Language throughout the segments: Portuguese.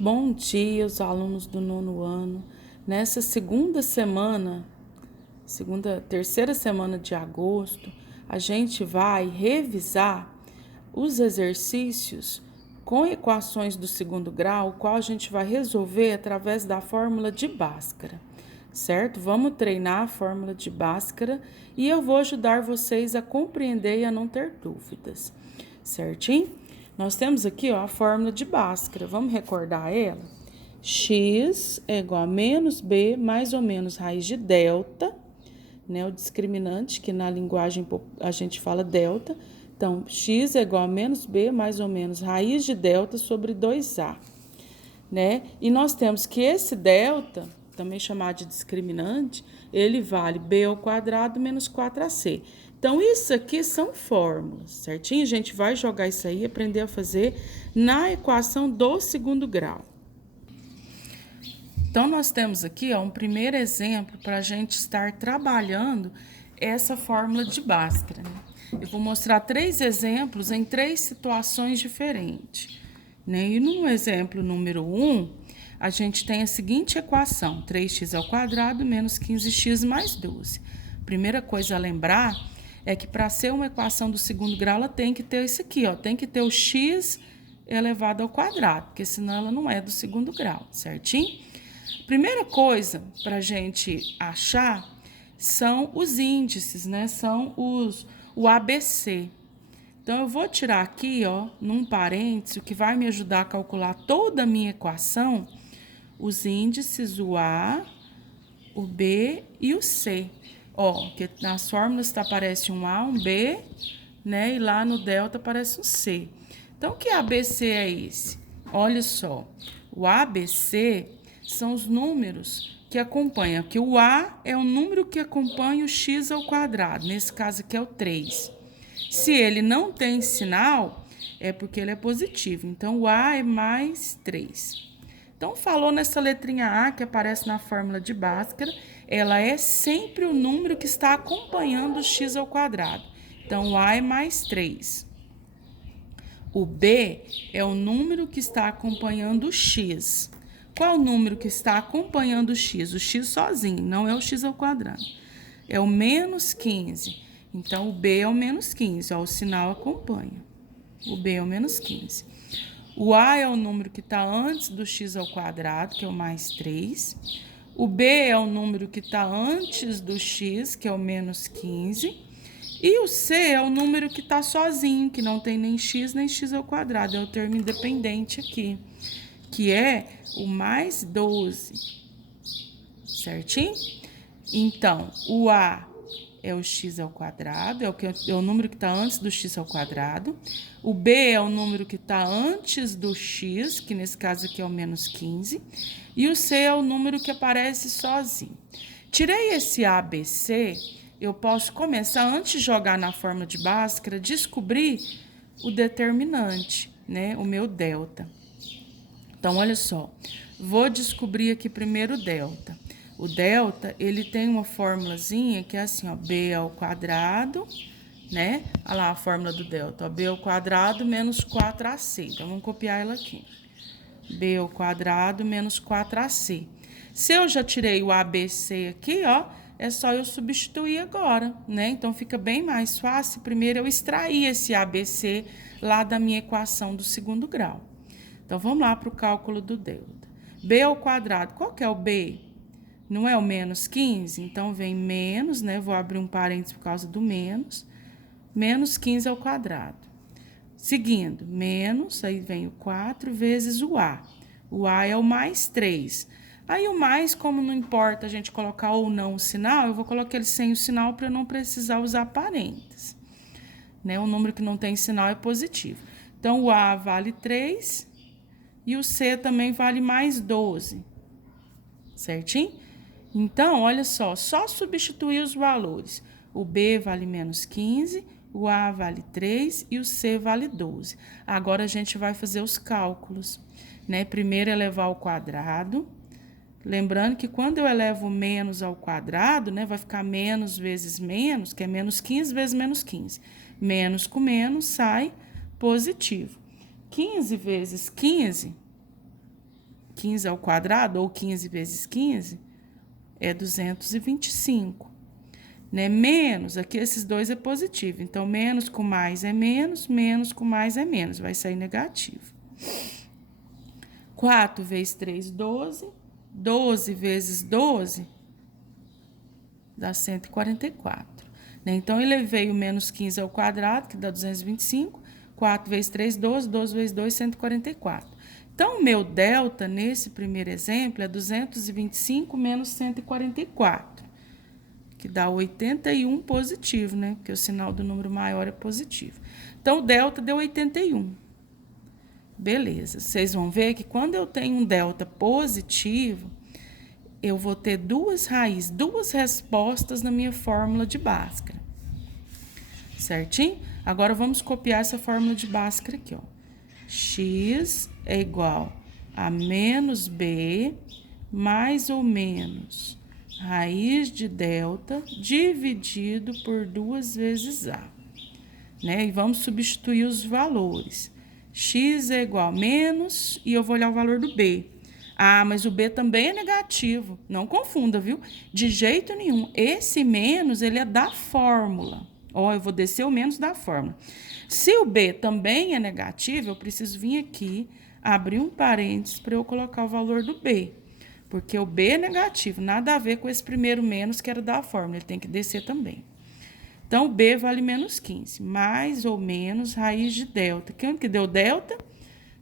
Bom dia, os alunos do nono ano. Nessa terceira semana de agosto, a gente vai revisar os exercícios com equações do segundo grau, o qual a gente vai resolver através da fórmula de Bhaskara, certo? Vamos treinar a fórmula de Bhaskara e eu vou ajudar vocês a compreender e a não ter dúvidas, certinho? Nós temos aqui, ó, a fórmula de Bhaskara. Vamos recordar ela? X é igual a menos B mais ou menos raiz de delta, né? O discriminante, que na linguagem a gente fala delta. Então, x é igual a menos B mais ou menos raiz de delta sobre 2A, né? E nós temos que esse delta, também chamado de discriminante, ele vale B ao quadrado menos 4AC. Então, isso aqui são fórmulas, certinho? A gente vai jogar isso aí, aprender a fazer na equação do segundo grau. Então, nós temos aqui, ó, um primeiro exemplo para a gente estar trabalhando essa fórmula de Bhaskara, né? Eu vou mostrar 3 exemplos em 3 situações diferentes, né? E no exemplo número 1, a gente tem a seguinte equação: 3x ao quadrado menos 15x mais 12. Primeira coisa a lembrar é que para ser uma equação do segundo grau, ela tem que ter isso aqui, ó, tem que ter o x elevado ao quadrado, porque senão ela não é do segundo grau, certinho? Primeira coisa para a gente achar são os índices, né? São o ABC. Então, eu vou tirar aqui, ó, num parênteses, o que vai me ajudar a calcular toda a minha equação, os índices, o A, o B e o C. Ó, que nas fórmulas aparece um A, um B, né? E lá no delta aparece um C. Então, que ABC é esse? Olha só, o ABC são os números que acompanham, que o A é o número que acompanha o x ao quadrado, nesse caso aqui é o 3. Se ele não tem sinal, é porque ele é positivo, então o A é mais 3. Então, falou nessa letrinha A que aparece na fórmula de Bhaskara, ela é sempre o número que está acompanhando o x ao quadrado. Então, o A é mais 3. O B é o número que está acompanhando o x. Qual o número que está acompanhando o x? O x sozinho, não é o x ao quadrado. É o menos 15. Então, o B é o menos 15, ó, o sinal acompanha. O B é o menos 15. O A é o número que está antes do x ao quadrado, que é o mais 3. O B é o número que está antes do x, que é o menos 15. E o C é o número que está sozinho, que não tem nem x ao quadrado. É o termo independente aqui, que é o mais 12. Certinho? Então, o A é o x ao quadrado, é o número que está antes do x ao quadrado. O B é o número que está antes do x, que nesse caso aqui é o menos 15. E o C é o número que aparece sozinho. Tirei esse ABC, eu posso começar, antes de jogar na fórmula de Bhaskara, descobrir o determinante, né? O meu delta. Então, olha só, vou descobrir aqui primeiro o delta. O delta, ele tem uma formulazinha que é assim, ó, b ao quadrado, né? Olha lá a fórmula do delta, ó, b ao quadrado menos 4ac. Então, vamos copiar ela aqui. B ao quadrado menos 4ac. Se eu já tirei o ABC aqui, ó, é só eu substituir agora, né? Então, fica bem mais fácil. Primeiro, eu extrair esse ABC lá da minha equação do segundo grau. Então, vamos lá para o cálculo do delta. B ao quadrado, qual que é o B? Não é o menos 15? Então, vem menos, né? Vou abrir um parênteses por causa do menos. Menos 15 ao quadrado. Seguindo, menos, aí vem o 4 vezes o A. O A é o mais 3. Aí o mais, como não importa a gente colocar ou não o sinal, eu vou colocar ele sem o sinal para eu não precisar usar parênteses. Né? O número que não tem sinal é positivo. Então, o A vale 3 e o C também vale mais 12. Certinho? Então, olha só substituir os valores. O B vale menos 15, o A vale 3 e o C vale 12. Agora, a gente vai fazer os cálculos, né? Primeiro, elevar ao quadrado. Lembrando que quando eu elevo menos ao quadrado, né, vai ficar menos vezes menos, que é menos 15 vezes menos 15. Menos com menos sai positivo. 15 vezes 15 15 ao quadrado, ou 15 vezes 15, é 225. Né? Menos, aqui esses dois é positivo. Então, menos com mais é menos com mais é menos. Vai sair negativo. 4 vezes 3, 12. 12 vezes 12 dá 144. Né? Então, eu levei o menos 15 ao quadrado, que dá 225. 4 vezes 3, 12. 12 vezes 2, 144. Então, o meu delta, nesse primeiro exemplo, é 225 menos 144, que dá 81 positivo, né? Porque o sinal do número maior é positivo. Então, o delta deu 81. Beleza. Vocês vão ver que quando eu tenho um delta positivo, eu vou ter duas raízes, duas respostas na minha fórmula de Bhaskara. Certinho? Agora, vamos copiar essa fórmula de Bhaskara aqui, ó. X é igual a menos B mais ou menos raiz de delta dividido por 2 vezes A. Né? E vamos substituir os valores. X é igual a menos, e eu vou olhar o valor do B. Ah, mas o B também é negativo. Não confunda, viu? De jeito nenhum. Esse menos, ele é da fórmula. Ó, eu vou descer o menos da fórmula. Se o B também é negativo, eu preciso vir aqui, abrir um parênteses para eu colocar o valor do B. Porque o B é negativo, nada a ver com esse primeiro menos que era da fórmula, ele tem que descer também. Então, o B vale menos 15, mais ou menos raiz de delta. Quanto que deu delta?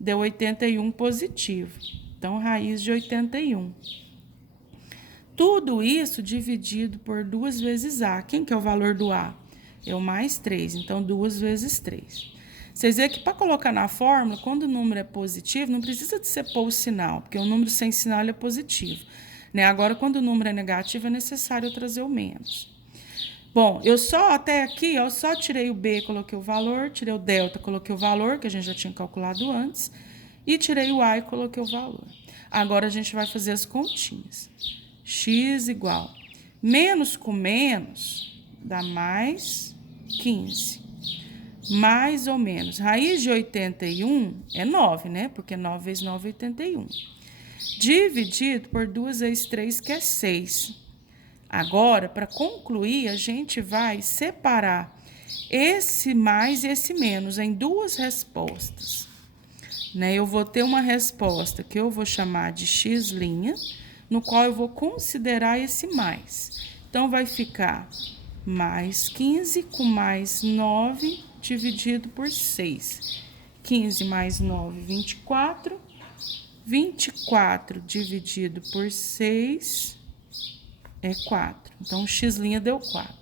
Deu 81 positivo. Então, raiz de 81. Tudo isso dividido por 2 vezes A. Quem que é o valor do A? É o mais 3, então 2 vezes 3. Vocês veem que para colocar na fórmula, quando o número é positivo, não precisa de ser pôr o sinal, porque o número sem sinal ele é positivo. Né? Agora, quando o número é negativo, é necessário eu trazer o menos. Bom, eu só até aqui, eu só tirei o B, coloquei o valor, tirei o delta, coloquei o valor, que a gente já tinha calculado antes, e tirei o A e coloquei o valor. Agora, a gente vai fazer as continhas. X igual menos com menos dá mais 15. Mais ou menos. Raiz de 81 é 9, né? Porque 9 vezes 9 é 81. Dividido por 2 vezes 3, que é 6. Agora, para concluir, a gente vai separar esse mais e esse menos em duas respostas. Né? Eu vou ter uma resposta que eu vou chamar de x', no qual eu vou considerar esse mais. Então, vai ficar mais 15 com mais 9 dividido por 6. 15 mais 9, 24. 24 dividido por 6 é 4. Então, o x' deu 4.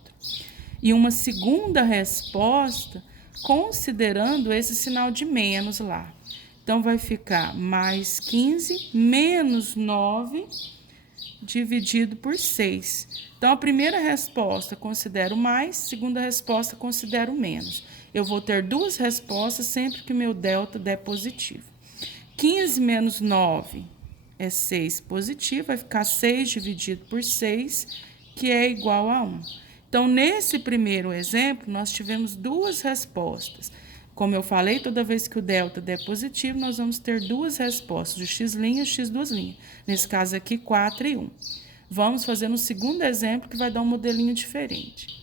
E uma segunda resposta, considerando esse sinal de menos lá. Então, vai ficar mais 15 menos 9 dividido por 6. Então, a primeira resposta considero mais, segunda resposta considero menos. Eu vou ter duas respostas sempre que meu delta der positivo. 15 menos 9 é 6 positivo, vai ficar 6 dividido por 6, que é igual a 1. Então, nesse primeiro exemplo, nós tivemos duas respostas. Como eu falei, toda vez que o delta der positivo, nós vamos ter duas respostas, o x' e o x'. Nesse caso aqui, 4 e 1. Vamos fazer um segundo exemplo que vai dar um modelinho diferente.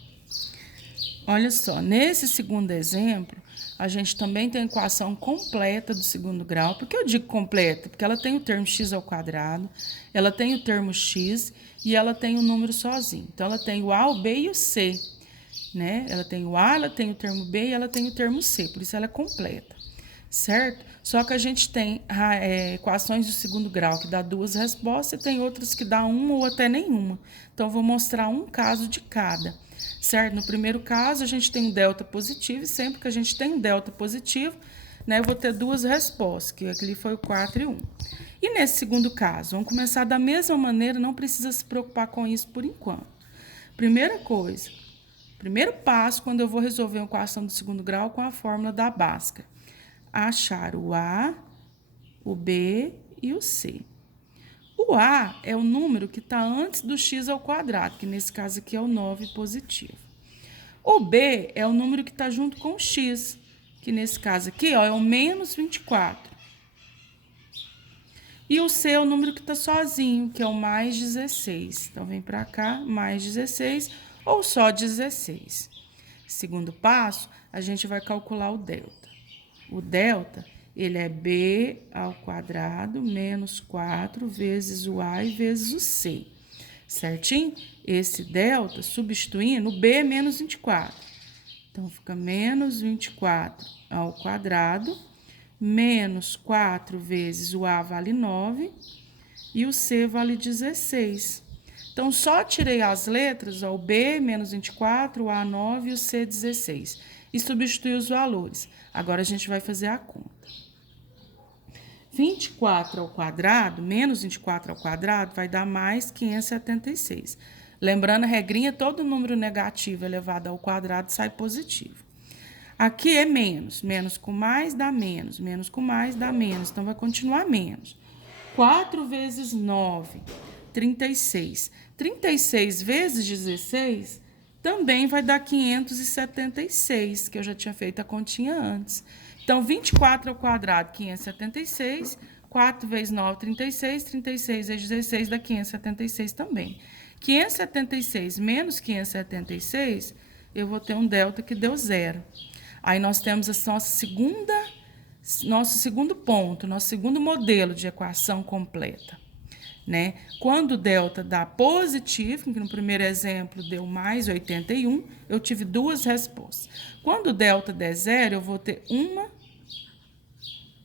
Olha só, nesse segundo exemplo, a gente também tem a equação completa do segundo grau. Por que eu digo completa? Porque ela tem o termo x ao quadrado, ela tem o termo x e ela tem o número sozinho. Então, ela tem o A, o B e o C. Né? Ela tem o A, ela tem o termo B e ela tem o termo C, por isso ela é completa, certo? Só que a gente tem equações do segundo grau que dá duas respostas e tem outras que dá uma ou até nenhuma. Então, eu vou mostrar um caso de cada, certo? No primeiro caso, a gente tem um delta positivo e sempre que a gente tem um delta positivo, né, eu vou ter duas respostas, que aquele foi o 4 e 1. E nesse segundo caso, vamos começar da mesma maneira, não precisa se preocupar com isso por enquanto. Primeira coisa, primeiro passo, quando eu vou resolver uma equação do segundo grau com a fórmula da Bhaskara. Achar o A, o B e o C. O A é o número que está antes do x ao quadrado, que nesse caso aqui é o 9 positivo. O B é o número que está junto com o x, que nesse caso aqui ó, é o menos 24. E o C é o número que está sozinho, que é o mais 16. Então, vem para cá, mais 16 ou só 16. Segundo passo, a gente vai calcular o delta. O delta, ele é b ao quadrado menos 4 vezes o a e vezes o c. Certinho? Esse delta, substituindo, o b é menos 24. Então, fica menos 24 ao quadrado, menos 4 vezes o a vale 9 e o c vale 16. Então, só tirei as letras, ó, o b, menos 24, o a, 9 e o c, 16. E substituí os valores. Agora, a gente vai fazer a conta. 24 ao quadrado, menos 24 ao quadrado, vai dar mais 576. Lembrando a regrinha, todo número negativo elevado ao quadrado sai positivo. Aqui é menos. Menos com mais dá menos. Menos com mais dá menos. Então, vai continuar menos. 4 vezes 9, 36. 36 vezes 16 também vai dar 576, que eu já tinha feito a continha antes. Então, 24 ao quadrado, 576. 4 vezes 9, 36. 36 vezes 16 dá 576 também. 576 menos 576, eu vou ter um delta que deu 0. Aí, nós temos a nosso segundo ponto, nosso segundo modelo de equação completa, né? Quando o delta dá positivo, que no primeiro exemplo deu mais 81, eu tive duas respostas. Quando o delta der 0, eu vou ter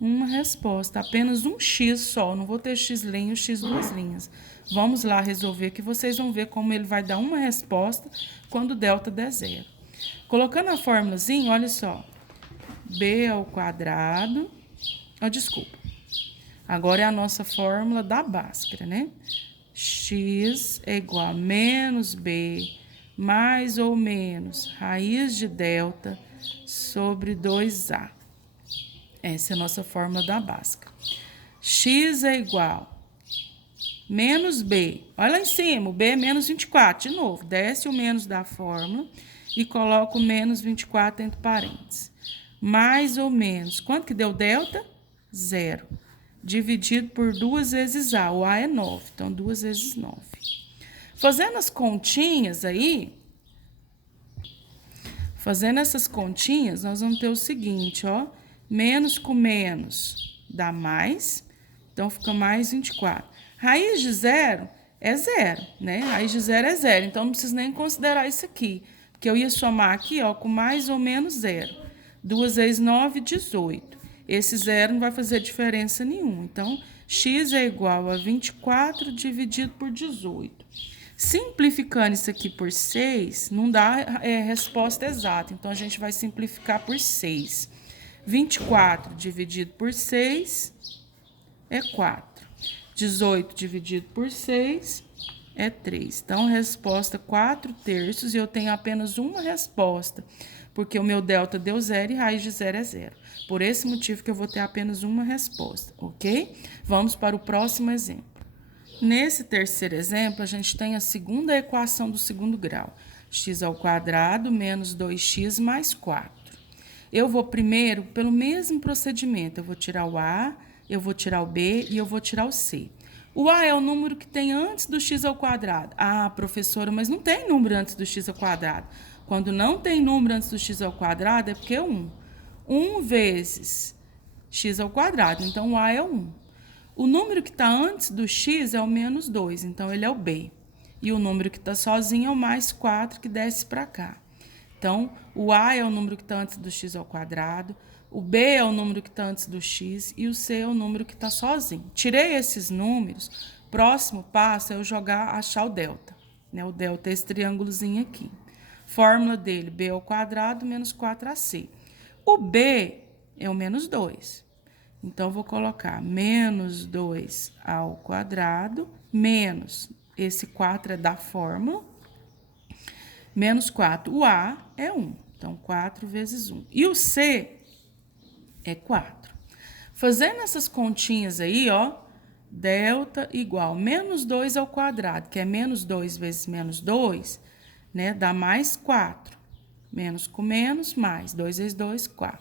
uma resposta, apenas um x só, não vou ter x linha e x duas linhas. Vamos lá resolver que vocês vão ver como ele vai dar uma resposta quando o delta der 0. Colocando a fórmulazinha, olha só, b ao quadrado, desculpa, agora é a nossa fórmula da Bhaskara, né? X é igual a menos b mais ou menos raiz de delta sobre 2a. Essa é a nossa fórmula da Bhaskara. X é igual menos b. Olha lá em cima, o b é menos 24. De novo, desce o menos da fórmula e coloca o menos 24 entre parênteses. Mais ou menos. Quanto que deu delta? 0. Dividido por 2 vezes a. O a é 9. Então, 2 vezes 9. Fazendo as continhas aí, fazendo essas continhas, nós vamos ter o seguinte, ó. Menos com menos dá mais. Então, fica mais 24. Raiz de 0 é 0, né? Raiz de 0 é 0. Então, não preciso nem considerar isso aqui. Porque eu ia somar aqui, ó, com mais ou menos 0. 2 vezes 9, 18. Esse 0 não vai fazer diferença nenhuma. Então, x é igual a 24 dividido por 18. Simplificando isso aqui por 6, não dá resposta exata. Então, a gente vai simplificar por 6. 24 dividido por 6 é 4. 18 dividido por 6 é 3. Então, resposta 4/3 e eu tenho apenas uma resposta, porque o meu delta deu 0 e raiz de 0 é 0. Por esse motivo que eu vou ter apenas uma resposta, ok? Vamos para o próximo exemplo. Nesse terceiro exemplo, a gente tem a segunda equação do segundo grau. X ao quadrado menos 2x mais 4. Eu vou primeiro pelo mesmo procedimento. Eu vou tirar o a, eu vou tirar o b e eu vou tirar o c. O a é o número que tem antes do x ao quadrado. Ah, professora, mas não tem número antes do x ao quadrado. Quando não tem número antes do x ao quadrado é porque é 1. 1 vezes x ao quadrado, então o a é 1. O número que está antes do x é o menos 2, então ele é o b. E o número que está sozinho é o mais 4, que desce para cá. Então, o a é o número que está antes do x ao quadrado, o b é o número que está antes do x e o c é o número que está sozinho. Tirei esses números, próximo passo é eu achar o delta. Né? O delta é esse triângulozinho aqui. Fórmula dele, b ao quadrado menos 4ac. O b é o menos 2. Então, eu vou colocar menos 2 ao quadrado, menos, esse 4 é da fórmula, menos 4. O a é 1, então 4 vezes 1. E o c é 4. Fazendo essas continhas aí, ó, delta igual menos 2 ao quadrado, que é menos 2 vezes menos 2, né, dá mais 4. Menos com menos, mais. 2 vezes 2, 4.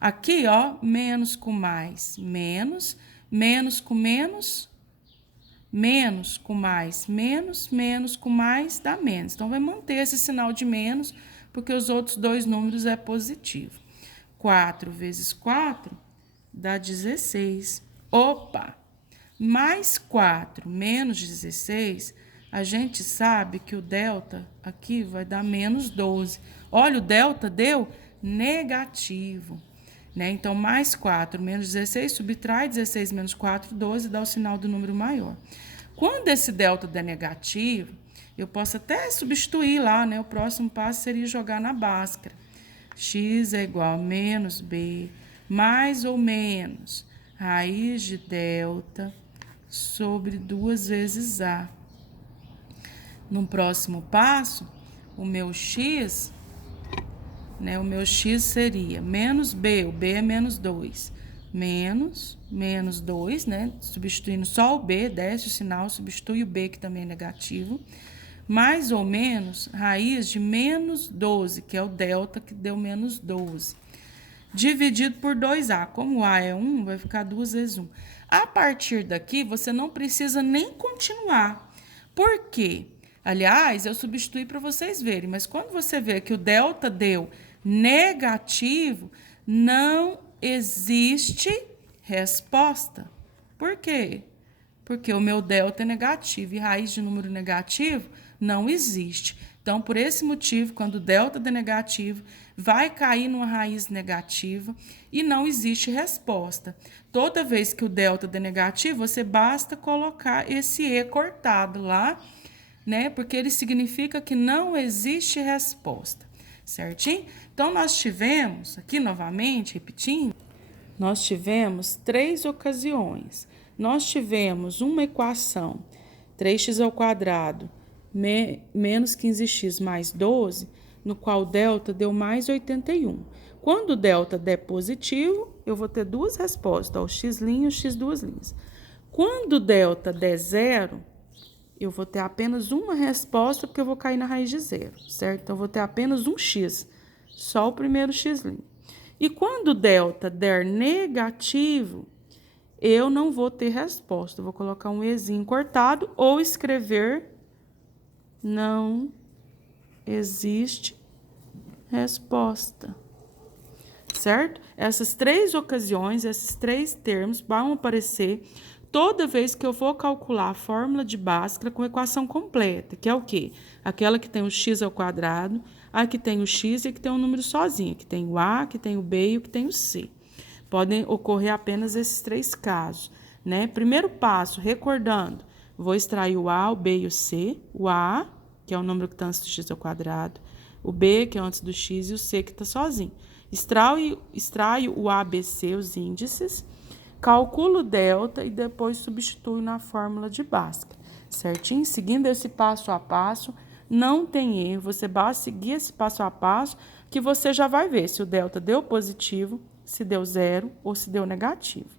Aqui, ó, menos com mais, menos. Menos com menos, menos com mais, menos com mais, dá menos. Então, vai manter esse sinal de menos, porque os outros dois números é positivo. 4 vezes 4 dá 16. Opa! Mais 4 menos 16, a gente sabe que o delta aqui vai dar menos 12. Olha, o delta deu negativo, né? Então, mais 4 menos 16, subtrai 16 menos 4, 12, dá o sinal do número maior. Quando esse delta der negativo, eu posso até substituir lá, né? O próximo passo seria jogar na Bhaskara. X é igual a menos B, mais ou menos raiz de delta sobre 2 vezes A. No próximo passo, o meu x, né, o meu x seria menos B, o B é menos 2, menos 2, né, substituindo só o B, desce o sinal, substitui o B, que também é negativo, mais ou menos raiz de menos 12, que é o delta, que deu menos 12. Dividido por 2A. Como A é 1, vai ficar 2 vezes 1. A partir daqui, você não precisa nem continuar. Por quê? Aliás, eu substituí para vocês verem, mas quando você vê que o delta deu negativo, não existe resposta. Por quê? Porque o meu delta é negativo e raiz de número negativo não existe. Então, por esse motivo, quando o delta der negativo, vai cair numa raiz negativa e não existe resposta. Toda vez que o delta der negativo, você basta colocar esse E cortado lá, né? Porque ele significa que não existe resposta, certinho? Então, nós tivemos, aqui novamente, repetindo, nós tivemos 3 ocasiões. Nós tivemos uma equação, 3x² menos 15x mais 12, no qual o delta deu mais 81. Quando o delta der positivo, eu vou ter duas respostas, o x' e o x duas linhas. Quando o delta der zero, eu vou ter apenas uma resposta, porque eu vou cair na raiz de zero, certo? Então, eu vou ter apenas um x, só o primeiro x'. E quando o delta der negativo, eu não vou ter resposta. Eu vou colocar um ezinho cortado ou escrever não existe resposta, certo? Essas 3 ocasiões, esses 3 termos vão aparecer toda vez que eu for calcular a fórmula de Bhaskara com equação completa, que é o quê? Aquela que tem o x², a que tem o x e a que tem um número sozinho, que tem o A, que tem o B e o que tem o C. Podem ocorrer apenas esses 3 casos, né? Primeiro passo, recordando, vou extrair o A, o B e o C. O A, que é o número que está antes do x², o B, que é antes do x, e o C, que está sozinho. Extraio o A, B, C, os índices, calculo o delta e depois substituo na fórmula de Bhaskara, certinho? Seguindo esse passo a passo, não tem erro, você basta seguir esse passo a passo, que você já vai ver se o delta deu positivo, se deu zero ou se deu negativo,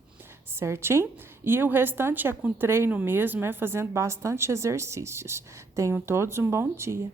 certinho? E o restante é com treino mesmo, fazendo bastante exercícios. Tenham todos um bom dia.